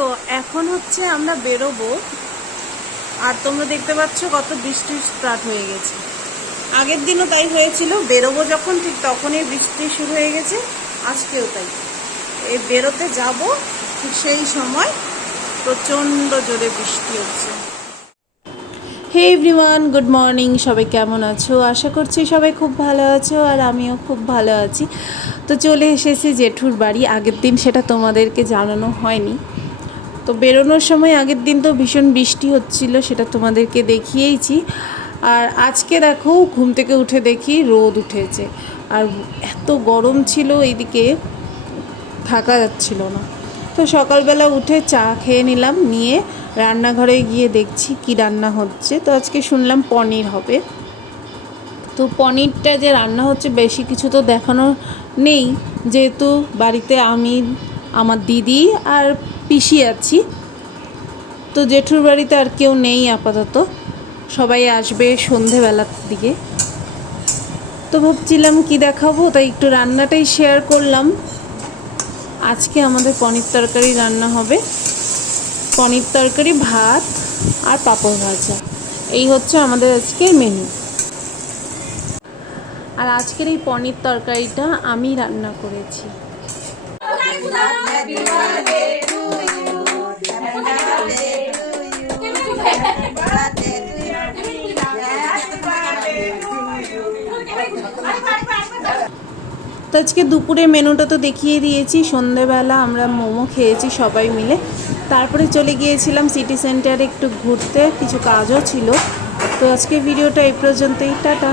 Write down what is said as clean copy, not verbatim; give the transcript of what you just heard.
তো এখন হচ্ছে আমরা বেরোবো, আর তোমরা দেখতে পাচ্ছ কত বৃষ্টি স্টার্ট হয়ে গেছে। আগের দিনও তাই হয়েছিল, বেরোবো যখন ঠিক তখনই বৃষ্টি শুরু হয়ে গেছে, আজকেও তাই। এই বেরোতে যাব ঠিক সেই সময় প্রচণ্ড জোরে বৃষ্টি হচ্ছে। Hey everyone, good morning. সবাই কেমন আছো? আশা করছি সবাই খুব ভালো আছো, আর আমিও খুব ভালো আছি। তো চলে এসেছি জেঠুর বাড়ি। আগের দিন সেটা তোমাদেরকে জানানো হয়নি। তো বেরোনোর সময় আগের দিন তো ভীষণ বৃষ্টি হচ্ছিল, সেটা তোমাদেরকে দেখিয়েইছি। আর আজকে দেখো, ঘুম থেকে উঠে দেখি রোদ উঠেছে, আর এত গরম ছিল এইদিকে, থাকা যাচ্ছিল না। তো সকালবেলা উঠে চা খেয়ে নিলাম, নিয়ে রান্নাঘরে গিয়ে দেখছি কি রান্না হচ্ছে। তো আজকে শুনলাম পনির হবে। তো পনিরটা যে রান্না হচ্ছে বেশি কিছু তো দেখানো নেই, যেহেতু বাড়িতে আমি, আমার দিদি আর পিসি আছি। তো জেঠুর বাড়িতে আর কেউ নেই আপাতত, সবাই আসবে সন্ধেবেলার দিকে। তো ভাবছিলাম কি দেখাবো, তাই একটু রান্নাটাই শেয়ার করলাম। আজকে আমাদের পনির তরকারি রান্না হবে, পনির তরকারি, ভাত আর পাঁপড় ভাজা। এই হচ্ছে আমাদের আজকের মেনু। আর আজকের এই পনির তরকারিটা আমি রান্না করেছি। তো আজকে দুপুরে মেনুটা তো দেখিয়ে দিয়েছি। সন্ধেবেলা আমরা মোমো খেয়েছি সবাই মিলে, তারপরে চলে গিয়েছিলাম সিটি সেন্টারে একটু ঘুরতে, কিছু কাজও ছিল। তো আজকে ভিডিওটা এই পর্যন্তই, টাটা।